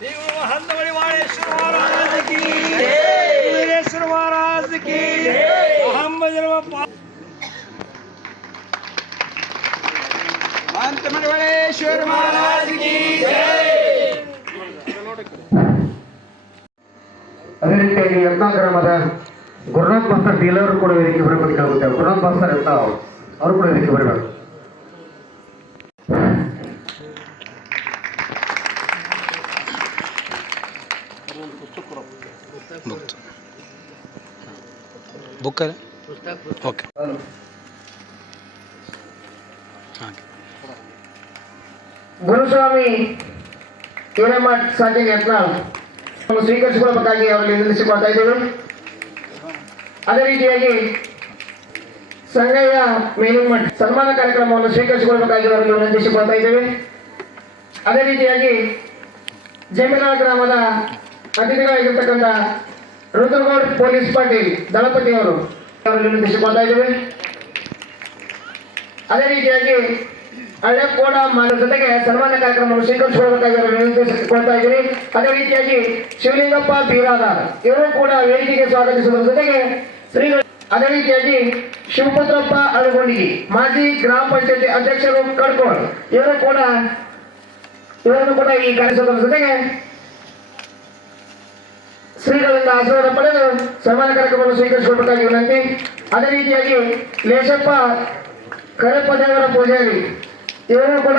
ಶ್ರೀಗುರು ಹಂದವಳಿ ವಾಳೇಶ್ವರ ಮಹಾರಾಜ ಕಿ ವೀರೇಶ್ವರ ಮಹಾರಾಜ ಕಿ ಅಹಮ್ಮದರಪ್ಪ ಮಂತಮಳೇಶ್ವರ ಮಹಾರಾಜ ಕಿ ಅದೇ ರೀತಿಯಾಗಿ ಯತ್ನಾಳ್ ಗ್ರಾಮದ ಗುರುನಾಥ್ ಮಾಸ್ತರ್ ಡೀಲರ್ ಕೂಡ ವೇದಿಕೆ ಬರಬೇಕು ಕೇಳುತ್ತೆ ಗುರುನಾಥ್ ಮಾಸ್ತರ್ ಅಂತ ಅವರು ಕೂಡ ವೇದಿಕೆ ಬರಬೇಕು. Book okay. ಹಾಗೆ. ಗುರುಸ್ವಾಮಿ ಏನೇ ಮಾಡಿ ಸಾಧ್ಯ ಯತ್ನ ಸ್ವೀಕರಿಸಿಕೊಳ್ಳಬೇಕಾಗಿ ಅವರಿಗೆ ನಿಲ್ಲಿಸಿಕೊಳ್ತಾ ಇದ್ದೇವೆ. ಅದೇ ರೀತಿಯಾಗಿ ಸಂಗಯ್ಯ ಮೇಲಿಮಠ್ ಸನ್ಮಾನ ಕಾರ್ಯಕ್ರಮವನ್ನು ಸ್ವೀಕರಿಸಿಕೊಳ್ಳಬೇಕಾಗಿ ಅವರಿಗೆ ವಿನಂತಿಸಿಕೊಳ್ತಾ ಇದ್ದೇವೆ. ಅದೇ ರೀತಿಯಾಗಿ ಜಮೀನಾಳ್ ಗ್ರಾಮದ ಅತಿಥಿಗಳಾಗಿರ್ತಕ್ಕಂಥ ರುದ್ರಗೌಡ್ ಪೊಲೀಸ್ ಪಾಟೀಲ್ ದಳಪತಿ ಅವರು ಅವರಿಗೆ ವಿನಂತಿಸಿಕೊಳ್ತಾ ಇದ್ದೇವೆ. ಅದೇ ರೀತಿಯಾಗಿ ಹಳೆ ಕೋಡ ಮಾನ ಜೊತೆಗೆ ಸನ್ಮಾನ ಕಾರ್ಯಕ್ರಮವನ್ನು ಸ್ವೀಕರಿಸಿಕೊಳ್ಳಬೇಕಾಗಿ ವಿನಂತಿಸಿಕೊಳ್ತಾ ಇದ್ದೀನಿ. ಅದೇ ರೀತಿಯಾಗಿ ಶಿವಲಿಂಗಪ್ಪ ಬೀರಾದಾರ್, ಇವರು ಕೂಡ ವೇದಿಕೆಗೆ ಸ್ವಾಗತಿಸುವುದರ ಜೊತೆಗೆ ಶ್ರೀಗಳು ಅದೇ ರೀತಿಯಾಗಿ ಶಿವಪುತ್ರಪ್ಪ ಅಳಗೊಂಡಿಗಿ, ಮಾಜಿ ಗ್ರಾಮ ಪಂಚಾಯತಿ ಅಧ್ಯಕ್ಷರು ಕಡ್ಕೋಳ್ ಇವರು ಕೂಡ ಇವರನ್ನು ಕೂಡ ಈ ಕಾರ್ಯಕ್ರಮದ ಜೊತೆಗೆ ಶ್ರೀಗಳಿಂದ ಆಶೀರ್ವಾದ ಪಡೆದು ಸನ್ಮಾನ ಕಾರ್ಯಕ್ರಮವನ್ನು ಸ್ವೀಕರಿಸಿಕೊಳ್ಳಬೇಕಾಗಿ ವಿನಂತಿ. ಅದೇ ರೀತಿಯಾಗಿ ಲೇಶಪ್ಪ ಕರೆಪ್ಪ ದೇವರ ಪೂಜಾರಿ ಇವರು ಕೂಡ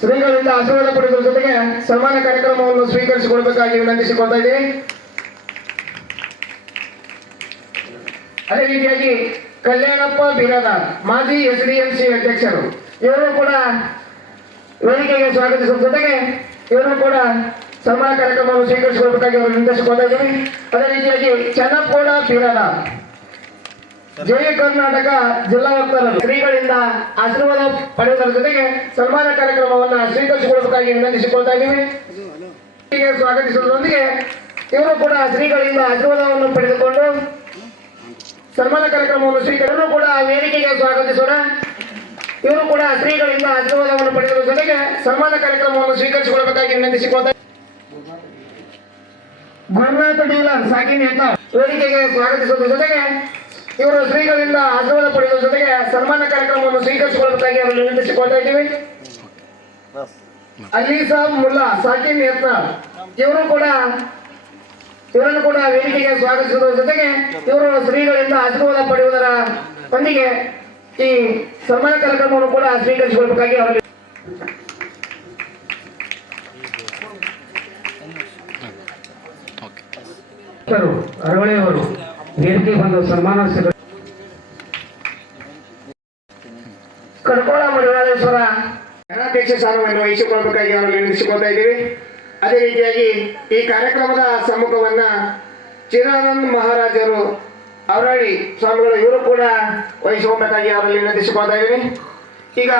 ಶ್ರೀಗಳಿಂದ ಆಶೀರ್ವಾದ ಪಡೆಯುವ ಜೊತೆಗೆ ಸನ್ಮಾನ ಕಾರ್ಯಕ್ರಮವನ್ನು ಸ್ವೀಕರಿಸಿಕೊಳ್ಬೇಕಾಗಿ ವಿನಂತಿಸಿಕೊಳ್ತಾ ಇದ್ದೀವಿ ಅದೇ ರೀತಿಯಾಗಿ ಕಲ್ಯಾಣಪ್ಪ ಬಿರಾದಾರ್ ಮಾಜಿ ಎಸ್ ಡಿ ಎಂ ಸಿ ಅಧ್ಯಕ್ಷರು, ಇವರು ಕೂಡ ವೇದಿಕೆಗೆ ಸ್ವಾಗತಿಸುವ ಜೊತೆಗೆ ಇವರು ಕೂಡ ಸನ್ಮಾನ ಕಾರ್ಯಕ್ರಮವನ್ನು ಸ್ವೀಕರಿಸಿಕೊಳ್ಳಬೇಕಾಗಿ ಅವರು ನಿರ್ದೇಶಿಸ್ಕೊಳ್ತಾ ಅದೇ ರೀತಿಯಾಗಿ ಚನ್ನಪ್ಪಗೌಡ ಬಿರಾದಾರ್ ಜಯ ಕರ್ನಾಟಕ ಜಿಲ್ಲಾ ವಕ್ತಾರರು. ಶ್ರೀಗಳಿಂದ ಆಶೀರ್ವಾದ ಪಡೆಯುವುದರ ಜೊತೆಗೆ ಸನ್ಮಾನ ಕಾರ್ಯಕ್ರಮವನ್ನು ಸ್ವೀಕರಿಸಿಕೊಳ್ಳಬೇಕಾಗಿ ವಿನಂತಿಸಿಕೊಳ್ತಾ ಇದ್ದೀವಿ ಸ್ವಾಗತಿಸುವುದರೊಂದಿಗೆ ಇವರು ಕೂಡ ಶ್ರೀಗಳಿಂದ ಆಶೀರ್ವಾದವನ್ನು ಪಡೆದುಕೊಂಡು ಸನ್ಮಾನ ಕಾರ್ಯಕ್ರಮವನ್ನು ಸ್ವೀಕರಿಸಲು ಕೂಡ ವೇದಿಕೆಗೆ ಸ್ವಾಗತಿಸೋಣ. ಇವರು ಕೂಡ ಶ್ರೀಗಳಿಂದ ಆಶೀರ್ವಾದವನ್ನು ಪಡೆಯುವುದರ ಜೊತೆಗೆ ಸನ್ಮಾನ ಕಾರ್ಯಕ್ರಮವನ್ನು ಸ್ವೀಕರಿಸಿಕೊಳ್ಳಬೇಕಾಗಿ ವಿನಂತಿಸಿಕೊಳ್ತಾ ಗುರುನಾಥ ಡೀಲರ್ ಸಾಗಿ ನೇತಾ ವೇದಿಕೆಗೆ ಸ್ವಾಗತಿಸುವುದರ ಜೊತೆಗೆ ಇವರು ಶ್ರೀಗಳಿಂದ ಆಶೀರ್ವಾದ ಪಡೆಯುವ ಜೊತೆಗೆ ಸನ್ಮಾನ ಕಾರ್ಯಕ್ರಮವನ್ನು ಸ್ವೀಕರಿಸಿಕೊಳ್ಳಬೇಕಾಗಿ ಅವರು ವಿನಂತಿಸಿಕೊಳ್ತಾ ಇದ್ದೀವಿ. ಅಲಿ ಸಾಬ್ ಮುಲ್ಲಾ ಸಾಕಿನ್ ಯತ್ನ ಇವರು ಕೂಡ ಇವರನ್ನು ಕೂಡ ವೇದಿಕೆಗೆ ಸ್ವಾಗತಿಸುವುದರ ಜೊತೆಗೆ ಇವರು ಶ್ರೀಗಳಿಂದ ಆಶೀರ್ವಾದ ಪಡೆಯುವುದರ ಒಂದಿಗೆ ಈ ಸನ್ಮಾನ ಕಾರ್ಯಕ್ರಮವನ್ನು ಕೂಡ ಸ್ವೀಕರಿಸಿಕೊಳ್ಳಬೇಕಾಗಿ ಅವರಿಗೆ ಅರವಳೆಯವರು ವೇದಿಕೆ ಬಂದು ಸನ್ಮಾನ ಕರ್ಕೋಳ ಮಡಿವಾಳೇಶ್ವರ ಘನಾಧ್ಯಕ್ಷ ಸ್ಥಾನವನ್ನು ವಹಿಸಿಕೊಳ್ಳಬೇಕಾಗಿ ಅವರಲ್ಲಿ ನಿರ್ಮಿಸಿಕೊಳ್ತಾ ಇದ್ದೀವಿ. ಅದೇ ರೀತಿಯಾಗಿ ಈ ಕಾರ್ಯಕ್ರಮದ ಸಮ್ಮುಖವನ್ನ ಚಿರಾನಂದ್ ಮಹಾರಾಜರು, ಅವರಳ್ಳಿ ಸ್ವಾಮಿಗಳು, ಇವರು ಕೂಡ ವಹಿಸಿಕೊಳ್ಬೇಕಾಗಿ ಅವರಲ್ಲಿ ವಿನಂತಿಸಿಕೊಳ್ತಾ ಇದ್ದೀನಿ ಈಗ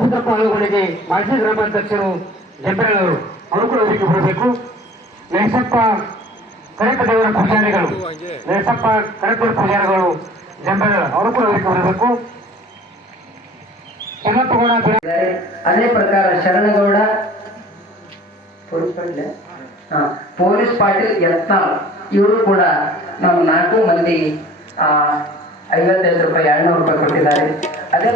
ಉಚಿತ ಪಾಲುಗಳಿಗೆ ಮಾಜಿ ಗ್ರಾಮಾಧ್ಯಕ್ಷರು ಜಂಬರಳವರು ಅವರು ಕೂಡ ಅವರಿಗೆ ಬರಬೇಕು ನೇಸಪ್ಪ ಕರೆಪದೇವರ ಪೂಜಾರಿಗಳು ನೇಸಪ್ಪ ಕರೆಪುರ ಪೂಜಾರಿಗಳು ಜಂಬರ ಅವರು ಕೂಡ ಅವರಿಗೆ ಬರಬೇಕು ಚನ್ನಪ್ಪಗೌಡ. ಅದೇ ಪ್ರಕಾರ ಶರಣಗೌಡ, ಪೊಲೀಸ್ ಪಾಟೀಲ್ ಯತ್ನಾಳ್, ಇವರು ಕೂಡ ನಾವು ನಾಲ್ಕು ಮಂದಿ ಐವತ್ತೈದು ರೂಪಾಯಿ, ಎರಡ್ನೂರು ರೂಪಾಯಿ ಕೊಟ್ಟಿದ್ದಾರೆ. ಅದೇ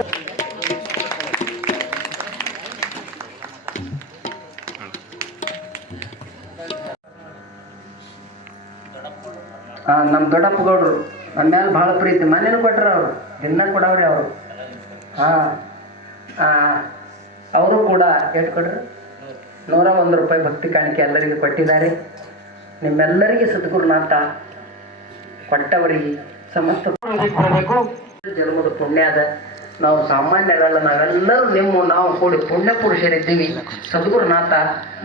ನಮ್ಮ ದೊಡ್ಡಪ್ಪ ಗೌಡ್ರು ನಮ್ಮ ಮೇಲೆ ಭಾಳ ಪ್ರೀತಿ ಮನೇನು ಕೊಟ್ಟರು ಅವರು ದಿನ ಕೊಡವ್ರಿ ಅವರು. ಹಾಂ ಅವರು ಕೂಡ ಎಷ್ಟು ಕೊಡ್ರಿ ನೂರ ಒಂದು ರೂಪಾಯಿ ಭಕ್ತಿ ಕಾಣಿಕೆ ಎಲ್ಲರಿಗೂ ಕೊಟ್ಟಿದ್ದಾರೆ. ನಿಮ್ಮೆಲ್ಲರಿಗೆ ಸದ್ಗುರುನಾಥ ಕೊಟ್ಟವರಿಗೆ ಸಮಸ್ತ ಜನ್ಮದ ಪುಣ್ಯ ಅದ. ನಾವು ಸಾಮಾನ್ಯರಲ್ಲ, ನಾವೆಲ್ಲರೂ ನಿಮ್ಮ, ನಾವು ಕೂಡಿ ಪುಣ್ಯ ಪುರುಷರಿದ್ದೀವಿ. ಸದ್ಗುರುನಾಥ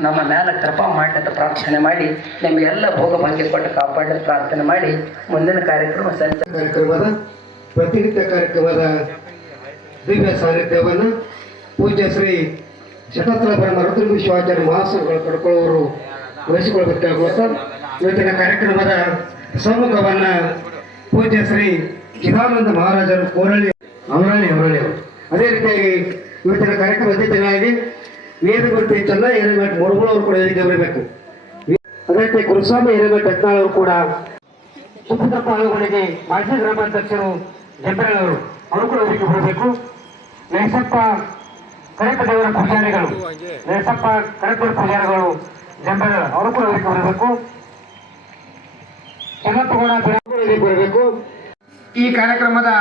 ನಮ್ಮ ಮೇಲೆ ಕೃಪಾ ಅಂತ ಪ್ರಾರ್ಥನೆ ಮಾಡಿ ನಿಮಗೆಲ್ಲ ಭೋಗ ಭಾಗ್ಯ ಕೊಟ್ಟು ಕಾಪಾಡಿ ಪ್ರಾರ್ಥನೆ ಮಾಡಿ, ಮುಂದಿನ ಕಾರ್ಯಕ್ರಮ ಸಂಚ ಕಾರ್ಯಕ್ರಮದ ಪ್ರತಿನಿತ್ಯ ಕಾರ್ಯಕ್ರಮದ ದಿವ್ಯ ಸಾನ್ನಿಧ್ಯವನ್ನು ಪೂಜ್ಯ ಶ್ರೀ ಶತಸ್ತ್ರ ಬ್ರಹ್ಮ ರುದ್ರ ವಿಶ್ವಾಚಾರ್ಯ ಪಡ್ಕೊಳ್ಳುವವರು ವಹಿಸಿಕೊಳ್ಬೇಕಾಗುತ್ತ. ಇವತ್ತಿನ ಕಾರ್ಯಕ್ರಮದ ಸಮ್ಮುಖವನ್ನು ಪೂಜ್ಯ ಶ್ರೀ ಚಿದಾನಂದ ಮಹಾರಾಜರು ಕೋರಳ್ಳಿ ಅವರಳ್ಳಿ ಅವರಳ್ಳಿ ಅವರು ಅದೇ ರೀತಿಯಾಗಿ ಇವತ್ತಿನ ಕಾರ್ಯಕ್ರಮ ಅತಿಥಿಗಳಾಗಿ ವೇದಗುರುತಿ ಚೆನ್ನ ಹಿರೇಮಠ ಮುರುಗಳು ಅವರು ಕೂಡ ಇದಕ್ಕೆ ಬರಬೇಕು. ಅದೇ ರೀತಿ ಗುರುಸ್ವಾಮಿ ಹಿರೇಮಠ ಯತ್ನಾಳ್ ಅವರು ಕೂಡ ಸುಬ್ಬುದಪ್ಪ ಅವರುಗಳಿಗೆ ಮಾಜಿ ಗ್ರಾಮಾಧ್ಯಕ್ಷರು ಜಂಬರಳವರು ಅವರು ಕೂಡ ವೇದಿಕೆ ಬರಬೇಕು. ನೇಸಪ್ಪ ಕರೆಪದೇವರ ಪೂಜಾರಿಗಳು ನೇಸಪ್ಪ ಕರೆಪದ ಪೂಜಾರಿಗಳು ಜಂಬರಳ, ಅವರು ಕೂಡ ವೇದಿಕೆ ಬರಬೇಕು. ಚೆನ್ನಪ್ಪಗೌಡ ಬರಬೇಕು. ಈ ಕಾರ್ಯಕ್ರಮದ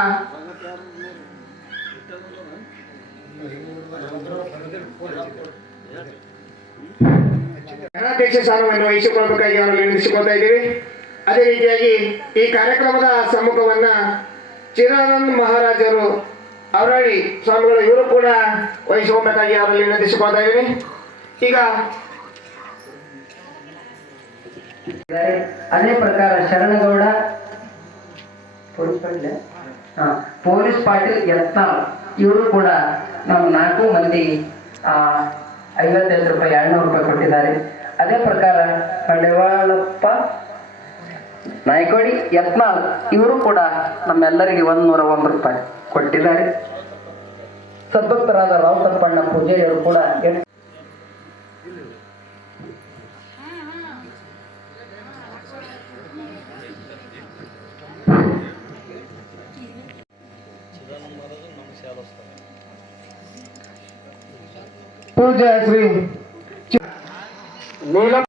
ಘನಾಧ್ಯಕ್ಷ ಸ್ಥಾನವನ್ನು ವಹಿಸಿಕೊಳ್ಳಬೇಕಾಗಿ ಅವರಲ್ಲಿ ನಿರ್ಮಿಸಿಕೊಳ್ತಾ ಇದ್ದೀವಿ. ಅದೇ ರೀತಿಯಾಗಿ ಈ ಕಾರ್ಯಕ್ರಮದ ಸಮ್ಮುಖವನ್ನ ಚಿರಾನಂದ್ ಮಹಾರಾಜರು ಅವರಳಿ ಸ್ವಾಮಿಗಳು ಇವರು ಕೂಡ ವಹಿಸಿಕೊಳ್ಬೇಕಾಗಿ ಅವರಲ್ಲಿ ವಿನಂತಿಸಿಕೊಳ್ತಾ ಇದ್ದೀನಿ. ಈಗ ಅದೇ ಪ್ರಕಾರ ಶರಣಗೌಡ ಪೊಲೀಸ್ ಪಾಟೀಲ್ ಯತ್ನಾಳ್ ಇವರು ಕೂಡ ನಾವು ನಾಲ್ಕು ಮಂದಿ ಐವತ್ತೈದು ರೂಪಾಯಿ, ಎರಡ್ನೂರು ರೂಪಾಯಿ ಕೊಟ್ಟಿದ್ದಾರೆ. ಅದೇ ಪ್ರಕಾರ ಬಂಡವಾಳಪ್ಪ, ನಾಯ್ಕೋಡಿ ಯತ್ನಾಲ್ ಇವರು ಕೂಡ ನಮ್ಮೆಲ್ಲರಿಗೆ ಒಂದು ನೂರ ಒಂದು ರೂಪಾಯಿ ಕೊಟ್ಟಿದ್ದಾರೆ. ಸದ್ಭಕ್ತರಾದ ರಾವ್ ತಪ್ಪಣ್ಣ ಪೂಜೆಯವರು ಕೂಡ పూజ శ్రీ నీలం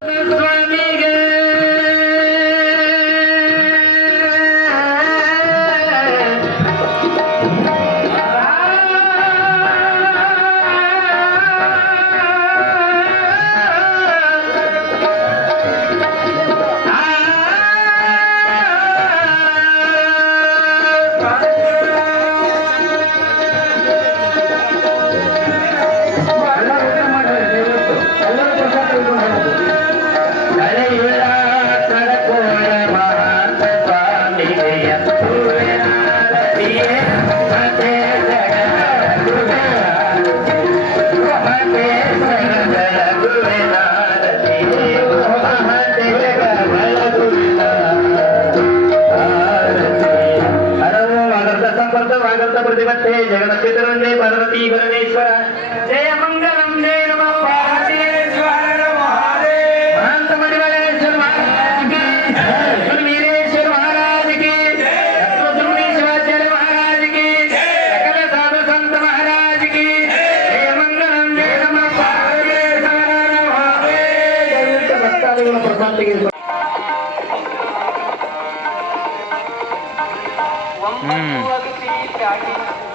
वितरणे भगवती परमेश्वर जय मंगलम, जय नमः पार्वतीश्वर महादेव। महंत मणिवलेश्वर महाराज की। सुरवीरेश्वर महाराज की। शिवाचार्य महाराज की। सकल साधु संत महाराज की। जय मंगलम, जय नमः। पार्वतीश्वर महादेव जय भक्तादिगण प्रसाद के Hmm.